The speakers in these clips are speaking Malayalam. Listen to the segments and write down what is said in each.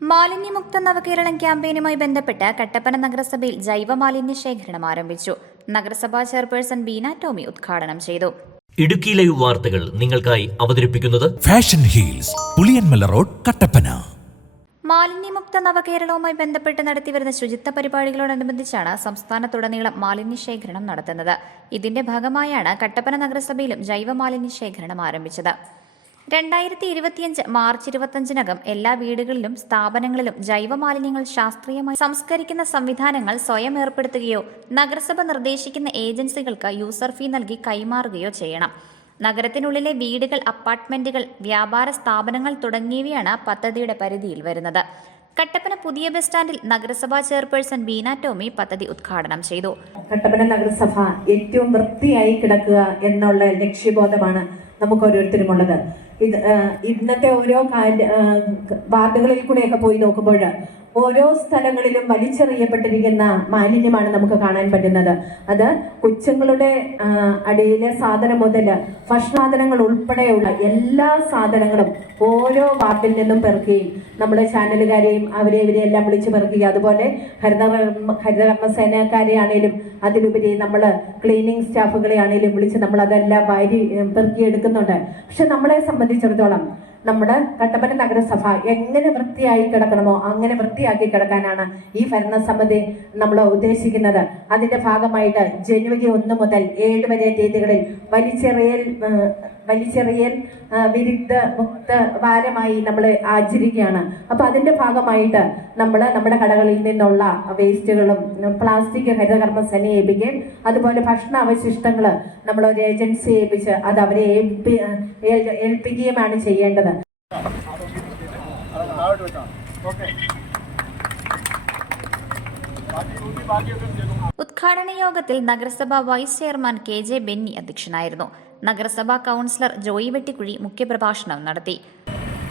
മാലിന്യമുക്ത നവകേരളം ക്യാമ്പയിനുമായി ബന്ധപ്പെട്ട് കട്ടപ്പന നഗരസഭയിൽ ജൈവ മാലിന്യ ശേഖരണം ആരംഭിച്ചു. നഗരസഭാ ചെയർപേഴ്സൺ ബീന ടോമി ഉദ്ഘാടനം ചെയ്തു. ഇടുക്കി ലൈവ് വാർത്തകൾ നിങ്ങൾക്കായി അവതരിപ്പിക്കുന്നത് fashion heels Puliyanmala road Kattappana. മാലിന്യമുക്ത നവകേരളവുമായി ബന്ധപ്പെട്ട് നടത്തിവരുന്ന ശുചിത്വ പരിപാടികളോടനുബന്ധിച്ചാണ് സംസ്ഥാനത്തുടനീളം മാലിന്യ ശേഖരണം നടത്തുന്നത്. ഇതിന്റെ ഭാഗമായാണ് കട്ടപ്പന നഗരസഭയിലും ജൈവ മാലിന്യ ശേഖരണം ആരംഭിച്ചത്. രണ്ടായിരത്തി ഇരുപത്തിയഞ്ച് മാർച്ച് ഇരുപത്തിയഞ്ചിനകം എല്ലാ വീടുകളിലും സ്ഥാപനങ്ങളിലും ജൈവമാലിന്യങ്ങൾ ശാസ്ത്രീയമായി സംസ്കരിക്കുന്ന സംവിധാനങ്ങൾ സ്വയം ഏർപ്പെടുത്തുകയോ നഗരസഭ നിർദ്ദേശിക്കുന്ന ഏജൻസികൾക്ക് യൂസർ ഫീ നൽകി കൈമാറുകയോ ചെയ്യണം. നഗരത്തിനുള്ളിലെ വീടുകൾ അപ്പാർട്ട്മെന്റുകൾ വ്യാപാര സ്ഥാപനങ്ങൾ തുടങ്ങിയവയാണ് പദ്ധതിയുടെ പരിധിയിൽ വരുന്നത്. കട്ടപ്പന പുതിയ ബസ് സ്റ്റാൻഡിൽ നഗരസഭാ ചെയർപേഴ്സൺ ബീന ടോമി പദ്ധതി ഉദ്ഘാടനം ചെയ്തു. കട്ടപ്പന നഗരസഭ ഏറ്റവും വൃത്തിയായി കിടക്കുക എന്നുള്ള ലക്ഷ്യബോധമാണ് നമുക്ക് ഓരോരുത്തരുമുള്ളത് ഇത് ഇന്നത്തെ ഓരോ വാർഡുകളിൽ കൂടെയൊക്കെ പോയി നോക്കുമ്പോൾ ഓരോ സ്ഥലങ്ങളിലും വലിച്ചെറിയപ്പെട്ടിരിക്കുന്ന മാലിന്യമാണ് നമുക്ക് കാണാൻ പറ്റുന്നത്. അത് കൊച്ചുങ്ങളുടെ അടിയിലെ സാധനം മുതൽ ഭക്ഷണാധനങ്ങൾ ഉൾപ്പെടെയുള്ള എല്ലാ സാധനങ്ങളും ഓരോ വാർഡിൽ നിന്നും പെറുക്കുകയും നമ്മുടെ ചാനലുകാരെയും അവരെ ഇവരെ എല്ലാം വിളിച്ചു പെറുക്കുക അതുപോലെ ഹരിതകർമ്മ ഹരിതകർമ്മസേനക്കാരെയാണേലും അതിലുപരി നമ്മൾ ക്ലീനിങ് സ്റ്റാഫുകളെ ആണേലും വിളിച്ച് നമ്മൾ അതെല്ലാം വാരി പെറുക്കിയെടുക്കുന്നുണ്ട് പക്ഷെ നമ്മളെ സംബന്ധിച്ചിടത്തോളം നമ്മുടെ കട്ടപ്പന നഗരസഭ എങ്ങനെ വൃത്തിയായി കിടക്കണമോ അങ്ങനെ വൃത്തിയാക്കി കിടക്കാനാണ് ഈ ഭരണസമിതി നമ്മൾ ഉദ്ദേശിക്കുന്നത്. അതിന്റെ ഭാഗമായിട്ട് ജനുവരി ഒന്ന് മുതൽ ഏഴ് വരെ തീയതികളിൽ വലിച്ചെറിയൽ വലിച്ചെറിയൽ വിരുദ്ധ മുക്ത വാരമായി നമ്മൾ ആചരിക്കുകയാണ് അപ്പൊ അതിന്റെ ഭാഗമായിട്ട് നമ്മൾ നമ്മുടെ കടകളിൽ നിന്നുള്ള വേസ്റ്റുകളും പ്ലാസ്റ്റിക് ഹരിതകർമ്മ സേനയെ ഏൽപ്പിക്കുകയും അതുപോലെ ഭക്ഷണ അവശിഷ്ടങ്ങൾ നമ്മൾ ഒരു ഏജൻസി ഏൽപ്പിച്ച് അത് അവരെ ഏൽപ്പി ഏൽ- ഏൽപ്പിക്കുകയുമാണ് ചെയ്യേണ്ടത് ഉദ്ഘാടന യോഗത്തിൽ നഗരസഭാ vice chairman K J Benny അധ്യക്ഷനായിരുന്നു. നഗരസഭാ കൗൺസിലർ ജോയി വെട്ടിക്കുഴി മുഖ്യപ്രഭാഷണം നടത്തി.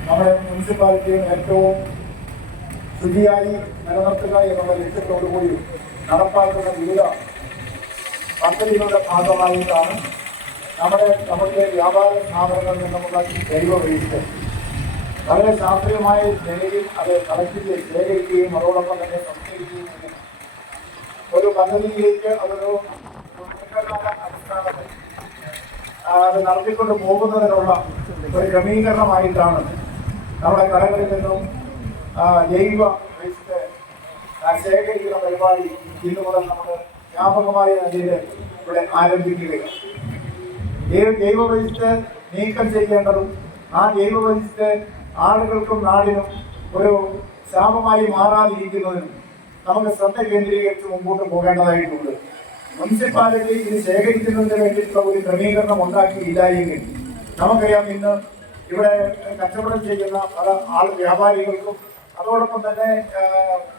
നമ്മുടെ മുനിസിപ്പാലിറ്റിയും ഏറ്റവും ശുചിയായി നിലനിർത്തുക എന്നുള്ള ലക്ഷ്യത്തോടുകൂടി നടപ്പാക്കുന്ന വിവിധ പദ്ധതികളുടെ നമ്മുടെ നമ്മുടെ വ്യാപാര സ്ഥാപനങ്ങളിൽ നിന്നുമുള്ള വളരെ ശാസ്ത്രീയമായ നിലയിൽ അത് കളക്ട് ചെയ്ത് ശേഖരിക്കുകയും അതോടൊപ്പം തന്നെ സംസ്കരിക്കുകയും പദ്ധതിയിലേക്ക് അതൊരു അത് നടത്തിക്കൊണ്ട് പോകുന്നതിനുള്ള ഒരു ക്രമീകരണമായിട്ടാണ് നമ്മുടെ കടകളിൽ നിന്നും ജൈവ ശേഖരിക്കുന്ന പരിപാടി ഇന്നു മുതൽ നമ്മൾ വ്യാപകമായ നിലയിൽ ഇവിടെ ആരംഭിക്കുകയാണ്. ഈ ജൈവ വേസ്റ്റ് നീക്കം ചെയ്യേണ്ടതും ആ ജൈവ വേസ്റ്റ് ആളുകൾക്കും നാടിനും ഒരു ശാപമായി മാറാതിരിക്കുന്നതിനും നമുക്ക് ശ്രദ്ധ കേന്ദ്രീകരിച്ച് മുമ്പോട്ട് പോകേണ്ടതായിട്ടുണ്ട്. മുനിസിപ്പാലിറ്റി ഇത് ശേഖരിക്കുന്നതിന് വേണ്ടിയിട്ടുള്ള ഒരു ക്രമീകരണം ഉണ്ടാക്കിയില്ല എങ്കിൽ നമുക്കറിയാം ഇന്ന് ഇവിടെ കച്ചവടം ചെയ്യുന്ന പല ആൾ വ്യാപാരികൾക്കും അതോടൊപ്പം തന്നെ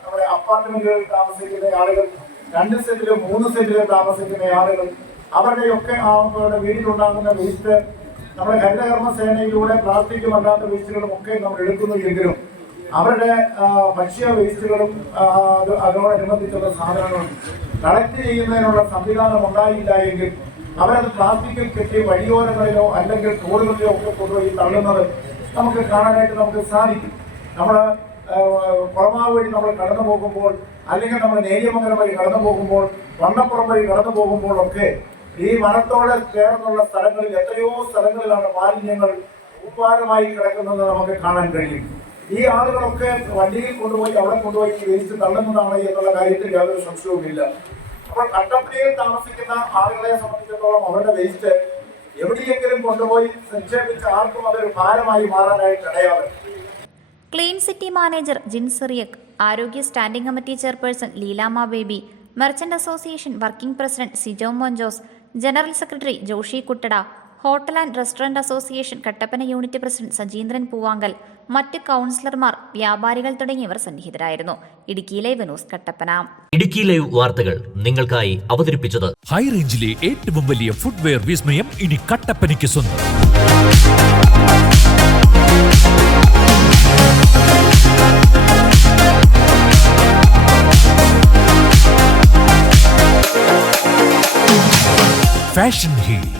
നമ്മുടെ അപ്പാർട്ട്മെന്റുകളിൽ താമസിക്കുന്ന ആളുകൾ രണ്ട് സെന്റിലും മൂന്ന് സെന്റിലും താമസിക്കുന്ന ആളുകൾ അവരുടെയൊക്കെ അവരുടെ വീട്ടിലുണ്ടാകുന്ന വേസ്റ്റ് നമ്മുടെ ഹരിതകർമ്മ സേനയിലൂടെ പ്ലാസ്റ്റിക്കും അല്ലാത്ത വേസ്റ്റുകളും ഒക്കെ നമ്മൾ എടുക്കുന്നു എങ്കിലും അവരുടെ ഭക്ഷ്യ വേസ്റ്റുകളും അതോടനുബന്ധിച്ചുള്ള സാധനങ്ങളും കളക്ട് ചെയ്യുന്നതിനുള്ള സംവിധാനം ഉണ്ടായില്ല എങ്കിൽ അവരത് പ്ലാസ്റ്റിക്കിൽ കെട്ടി വഴിയോരങ്ങളിലോ അല്ലെങ്കിൽ തോടുകളിലോ ഒക്കെ കൊണ്ടുപോയി തള്ളുന്നത് നമുക്ക് കാണാനായിട്ട് നമുക്ക് സാധിക്കും. നമ്മൾ പുറമാവ് വഴി നമ്മൾ കടന്നു പോകുമ്പോൾ അല്ലെങ്കിൽ നമ്മൾ നേര്യമംഗലം വഴി കടന്നു പോകുമ്പോൾ വണ്ണപ്പുറം വഴി കടന്നു പോകുമ്പോഴൊക്കെ ഈ മരത്തോടെ ചേർന്നുള്ള സ്ഥലങ്ങളിൽ എത്രയോ സ്ഥലങ്ങളിലാണ് മാലിന്യങ്ങൾ ഉപ്പാരമായി കിടക്കുന്നത് നമുക്ക് കാണാൻ കഴിയും. ഈ ആളുകളൊക്കെ വണ്ടിയിൽ കൊണ്ടുപോയി അവിടെ കൊണ്ടുപോയി വേസ്റ്റ് തള്ളുന്നതാണ് എന്നുള്ള കാര്യത്തിൽ യാതൊരു സംശയവുമില്ല അപ്പോൾ കട്ടപ്പനയിൽ താമസിക്കുന്ന ആളുകളെ സംബന്ധിച്ചിടത്തോളം അവരുടെ വേസ്റ്റ് എവിടെയെങ്കിലും കൊണ്ടുപോയി നിക്ഷേപിച്ച് ആർക്കും അതൊരു ഭാരമായി മാറാനായിട്ട് ഇടയാതെ ക്ലീൻ സിറ്റി മാനേജർ ജിൻസിറിയക് ആരോഗ്യ standing committee chairperson Leelama Baby merchant association working president Sijo Monjose general secretary Joshi Kuttada hotel and restaurant association Kattappana unit president Sajeendran Poovankal മറ്റ് കൗൺസിലർമാർ വ്യാപാരികൾ തുടങ്ങിയവർ സന്നിഹിതരായിരുന്നു. Idukki live news Kattappana. Idukki live വാർത്തകൾ നിങ്ങൾക്കായി അവതരിപ്പിച്ചത് ഹൈ റേഞ്ചിലെ ഏറ്റവും വലിയ ഫുട്വെയർ വിസ്മയം ഇനി കട്ടപ്പനയ്ക്ക് സ്വന്തം. Fashion heels